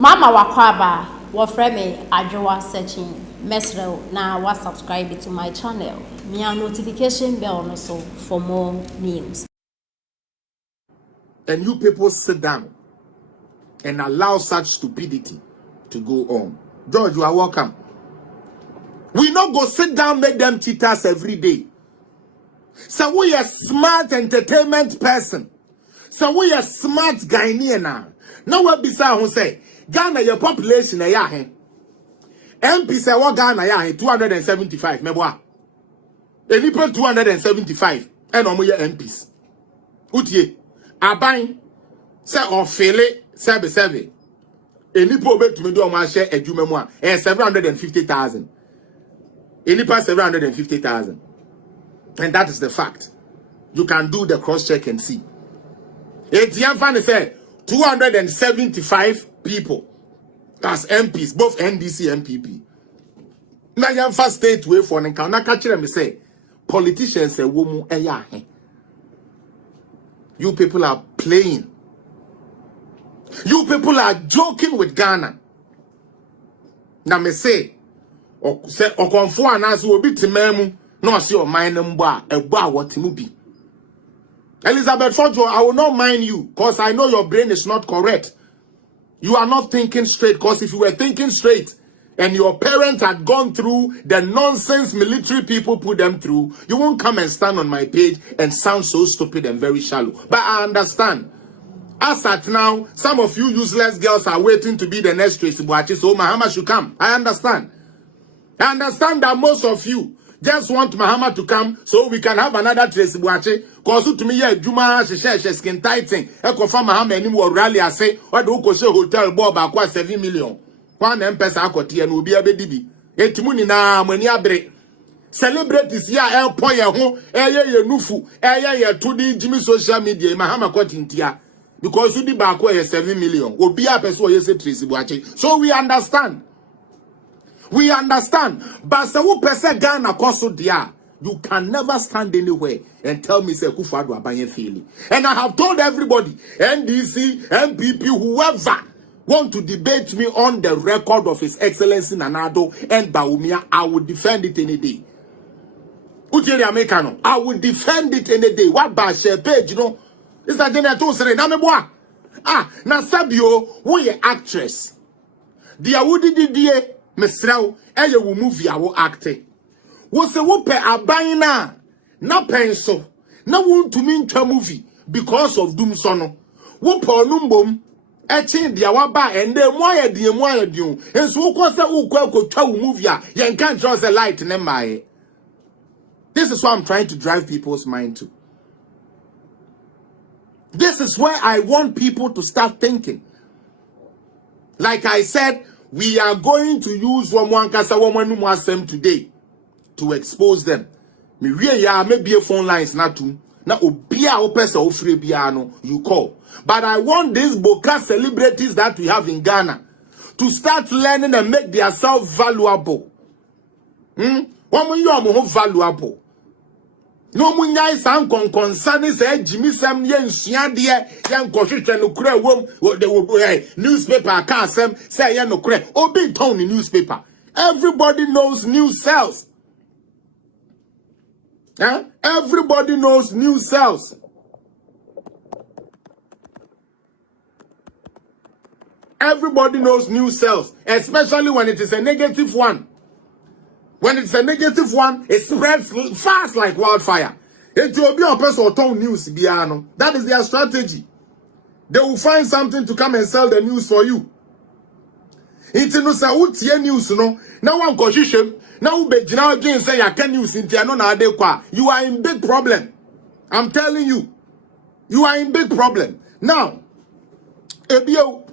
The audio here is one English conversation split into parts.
Mama wakwaba wofre me Addo searching mesrel na wa subscribe to my channel. Me a notification bell no so for more news. And you people sit down and allow such stupidity to go on. George, you are welcome. We not go sit down, make them cheat us every day. So we a smart entertainment person. So we a smart Ghanaian. Now what beside who say Ghana your population ya hen. MP say what Ghana ya hen 275 meboa. Any people 275 and omo ye MPs. Utie aban say on fele sebe. Any people bet to me do omo share adwuma mu a 750,000. Any pass 750,000. And that is the fact. You can do the cross check and see. ATM fan say 275 people as MPs, both NDC and PP. Now you first state way for an account. Now catch them say politicians say woman eya. You people are playing. You people are joking with Ghana. Now me say okonfo anaso obi timemu no see your mind mba egba what mu bi. Elizabeth Fojo, I will not mind you because I know your brain is not correct. You are not thinking straight because if you were thinking straight and your parents had gone through the nonsense military people put them through, you won't come and stand on my page and sound so stupid and very shallow. But I understand. As at now, some of you useless girls are waiting to be the next Tracy Boachi, so Mahama should come. I understand. I understand that most of you just want Mahama to come so we can have another Tracy Boachi. Cause to me, yeah, Juma, she skin tighting. I confirm Mahama anymore rally. I say, what do you say hotel bob aqua 7 million? One M-Pesa akoti and will be a baby. Etimuni na mweni abre. Celebrities ya el poye ho, ye nufu, ye to the Jimmy social media, Mahama kotintia. Because you di bakwa 7 million. Obi a person ye say Tracy Boachi. So we understand. We understand. But se wo pese Ghana koso dia, you can never stand anywhere and tell me say Akufo Addo abanye feeling. And I have told everybody, NDC, MPP, whoever want to debate me on the record of His Excellency Addo and Bawumia, I will defend it any day. Utieri Americano, I will defend it any day. What ba share page, you know? It's a generator say na me boa. Na sabio, wo ye actress. Dia wudi die mesrel eye wo movie a wo acting. Wo se wo pe aban na penso na wo ntumi ntwa movie because of doom so no. Wo pe onumbom echi dia wa ba ende mu ayedi o. Enso wo ko se wo kwa akotwa wo movie a yen kan draw the light ne mae. This is what I'm trying to drive people's mind to. This is where I want people to start thinking. Like I said, we are going to use one today to expose them. Me really maybe a phone lines not to. Now obia opesa ofre biano you call. But I want these boca celebrities that we have in Ghana to start learning and make themselves valuable. One you valuable. No munya san concern say Jimmy Sam yen suade yen kohwehwe no kura wom the newspaper ka asem say yen no kura obi ton the newspaper. Everybody knows news sells. Everybody knows news sells. Everybody knows news sells, especially when it is a negative one. When it's a negative one, it spreads fast like wildfire. It will be a person or town news, Biano. That is their strategy. They will find something to come and sell the news for you. It's no say news, no. Now one position. Now be general again say I can news in no na adekwa. You are in big problem. I'm telling you. You are in big problem. Now, ebio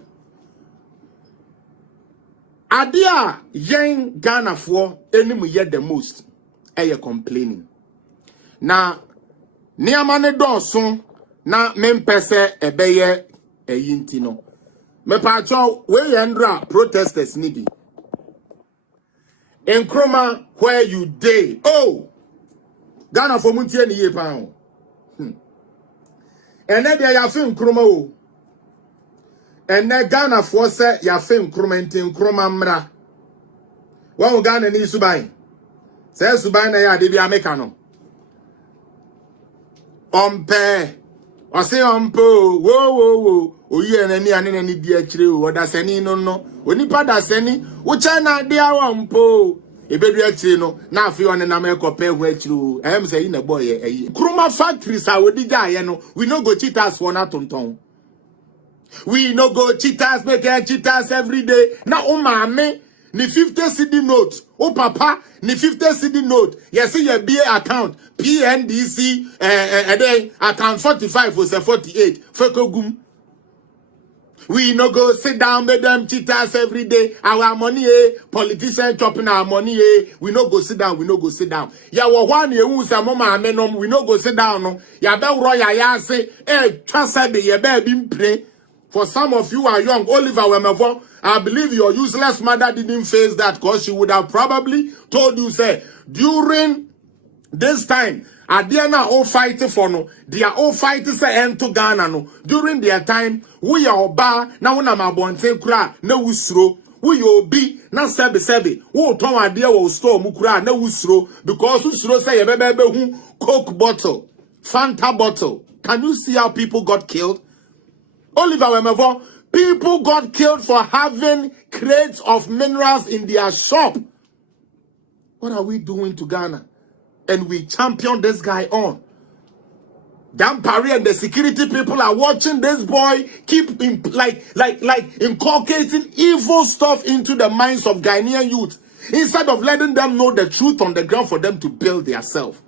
Adia yen Ghana for any yet the most complaining. Na niamane donson na mempese ebeye yintino. Me pacho we yendra protesters nibi. In Kroma where you day. Oh Ghana for muntie ni ye pa. And then ya fin Kroma o. And na Ghana for say ya fin krumenti kruma mra. Wa Ghana ni suban. Say suban na ya de bia meka no. Ompe. O say ompo. Wo. Oyi na ni ane ni di akire o. Da sani no. Onipa da sani. Wo na de awa ompo. Ebedu akire no. Na afi one na me kope hu akire o. Em say yi na boy e. Kruma factories a wodi gaye no. We no go cheat us for na tonton. We no go cheaters, make cheaters every day. Now, oh mama, ni 50 CD note. Oh papa, ni 50 CD note. You see your BA account, PNDC, account 45 was a 48. Fekogum. We no go sit down with them cheaters every day. Our money, politicians chopping our money, we no go sit down, Ya one ye who say mama menom, we no go sit down, no. Ya be roya ya say, trust be ye be pray. For some of you are young, Oliver Wemevo, I believe your useless mother didn't face that because she would have probably told you, say, during this time, Adiana all fighting for no, they are all fighting say into Ghana no. During their time, we are oba, na una mabonte kura, na usro, we obi, na sebi, wo ton adia wo store mukura, na usro, because usro say yebebe Coke bottle, Fanta bottle. Can you see how people got killed? Oliver Wemevo, people got killed for having crates of minerals in their shop. What are we doing to Ghana? And we champion this guy on. Dan Parry and the security people are watching this boy keep inculcating evil stuff into the minds of Ghanaian youth instead of letting them know the truth on the ground for them to build themselves.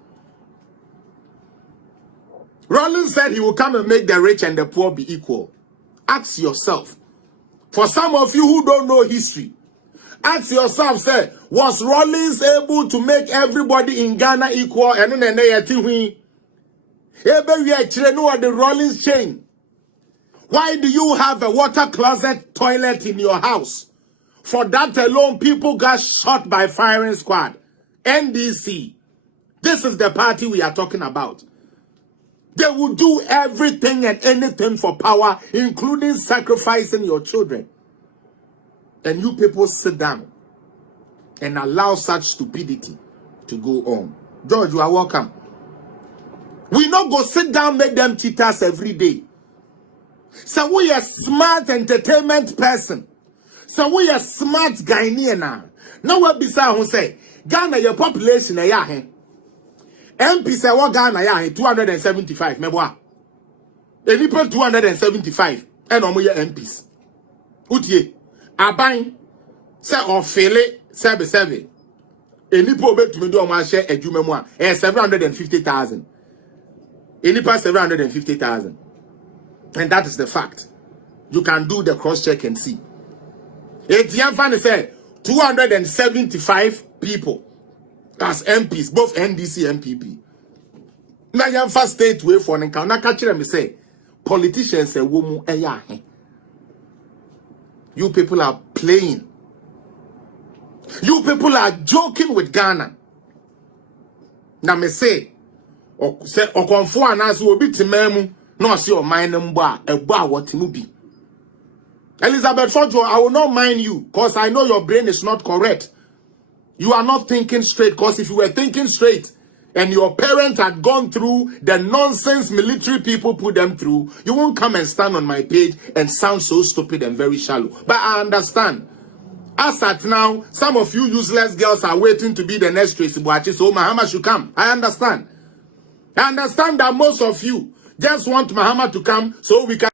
Rollins said he will come and make the rich and the poor be equal. Ask yourself, for some of you who don't know history, ask yourself, say, was Rollins able to make everybody in Ghana equal? And then the Rollins chain. Why do you have a water closet toilet in your house? For that alone, people got shot by firing squad. NDC. This is the party we are talking about. They will do everything and anything for power, including sacrificing your children. And you people sit down and allow such stupidity to go on. George, you are welcome. We not go sit down, make them cheaters every day. So we a smart entertainment person. So we a smart Ghanaian. Now what beside who say, Ghana, your population, MP say what Ghana ya 275 meboa. Any people 275 and omo ye MPs. Utie aban say ofele 77. Any people be to me do omo share adwuma mu a 750,000. Any pass 750,000. And that is the fact. You can do the cross check and see. Etienne Fan say 275 people as MPs, both NDC and MPP. Now you first state way for an account. Now catch them say politicians say woman you people are playing. You people are joking with Ghana. Now me say okonfo anaso obi timemu no see your mind mba eba what mu bi. Elizabeth Fojo, I will not mind you because I know your brain is not correct. You are not thinking straight, because if you were thinking straight and your parents had gone through the nonsense military people put them through, you won't come and stand on my page and sound so stupid and very shallow. But I understand. As at now, some of you useless girls are waiting to be the next Tracy Boachi, so Mahama should come. I understand. I understand that most of you just want Mahama to come so we can